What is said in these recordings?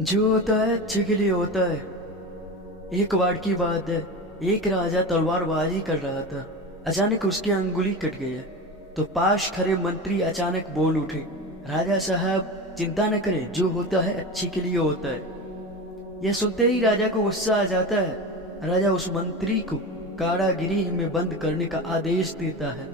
जो होता है अच्छे के लिए होता है। एक बार की बात है, एक राजा तलवारबाजी कर रहा था। अचानक उसकी अंगुली कट गई है, तो पास खड़े मंत्री अचानक बोल उठे, राजा साहब चिंता न करें, जो होता है अच्छे के लिए होता है। यह सुनते ही राजा को गुस्सा आ जाता है। राजा उस मंत्री को कारागृह में बंद करने का आदेश देता है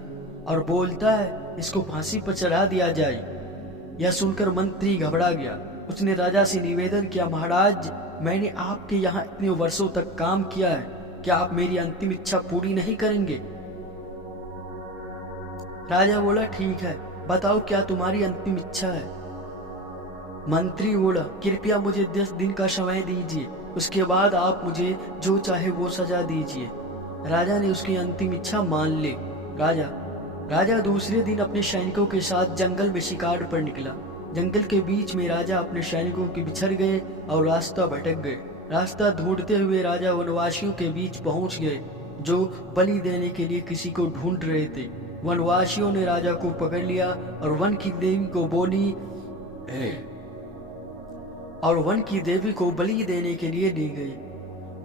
और बोलता है, इसको फांसी पर चढ़ा दिया जाए। यह सुनकर मंत्री घबरा गया। उसने राजा से निवेदन किया, महाराज मैंने आपके यहाँ इतने वर्षों तक काम किया है, क्या आप मेरी अंतिम इच्छा पूरी नहीं करेंगे? राजा बोला, ठीक है, बताओ क्या तुम्हारी अंतिम इच्छा है? मंत्री बोला, कृपया मुझे 10 दिन का समय दीजिए, उसके बाद आप मुझे जो चाहे वो सजा दीजिए। राजा ने उसकी अंतिम इच्छा मान ली। राजा दूसरे दिन अपने सैनिकों के साथ जंगल में शिकार पर निकला। जंगल के बीच में राजा अपने सैनिकों के बिछड़ गए और रास्ता भटक गए। रास्ता ढूंढते हुए राजा वनवासियों के बीच पहुंच गए, जो बलि देने के लिए किसी को ढूंढ रहे थे। वनवासियों ने राजा को पकड़ लिया और वन की देवी को बलि देने के लिए ले गए।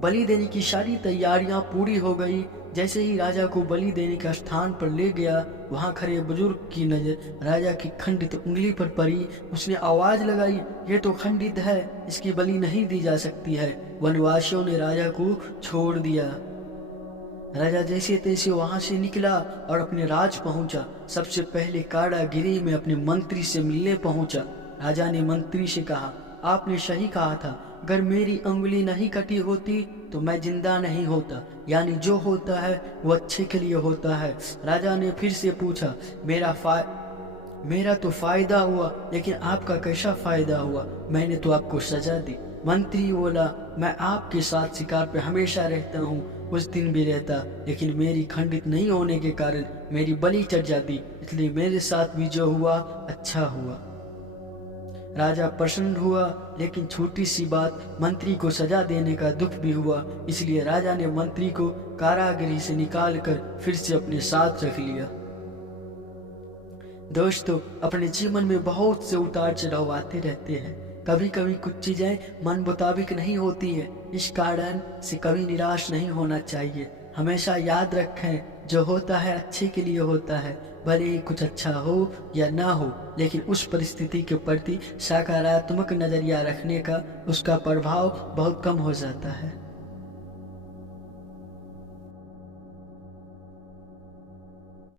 बलि देने की सारी तैयारियां पूरी हो गई। जैसे ही राजा को बलि देने का स्थान पर ले गया, वहां खड़े बुजुर्ग की नजर राजा की खंडित उंगली पर पड़ी। उसने आवाज लगाई, ये तो खंडित है, इसकी बलि नहीं दी जा सकती है। वनवासियों ने राजा को छोड़ दिया। राजा जैसे तैसे वहां से निकला और अपने राज पहुंचा। सबसे पहले कारागृह में अपने मंत्री से मिलने पहुंचा। राजा ने मंत्री से कहा, आपने सही कहा था, अगर मेरी उंगली नहीं कटी होती तो मैं जिंदा नहीं होता। यानी जो होता है वो अच्छे के लिए होता है। राजा ने फिर से पूछा, मेरा तो फायदा हुआ, लेकिन आपका कैसा फायदा हुआ? मैंने तो आपको सजा दी। मंत्री बोला, मैं आपके साथ शिकार पे हमेशा रहता हूँ, उस दिन भी रहता, लेकिन मेरी खंडित नहीं होने के कारण मेरी बलि चढ़ जाती, इसलिए मेरे साथ भी जो हुआ अच्छा हुआ। राजा प्रसन्न हुआ, लेकिन छोटी सी बात मंत्री को सजा देने का दुख भी हुआ, इसलिए राजा ने मंत्री को कारागृह से निकालकर फिर से अपने साथ रख लिया। दोस्तों, अपने जीवन में बहुत से उतार चढ़ाव आते रहते हैं। कभी कभी कुछ चीजें मन मुताबिक नहीं होती है, इस कारण से कभी निराश नहीं होना चाहिए। हमेशा याद रखें, जो होता है अच्छे के लिए होता है, भले ही कुछ अच्छा हो या ना हो, लेकिन उस परिस्थिति के प्रति सकारात्मक नजरिया रखने का उसका प्रभाव बहुत कम हो जाता है।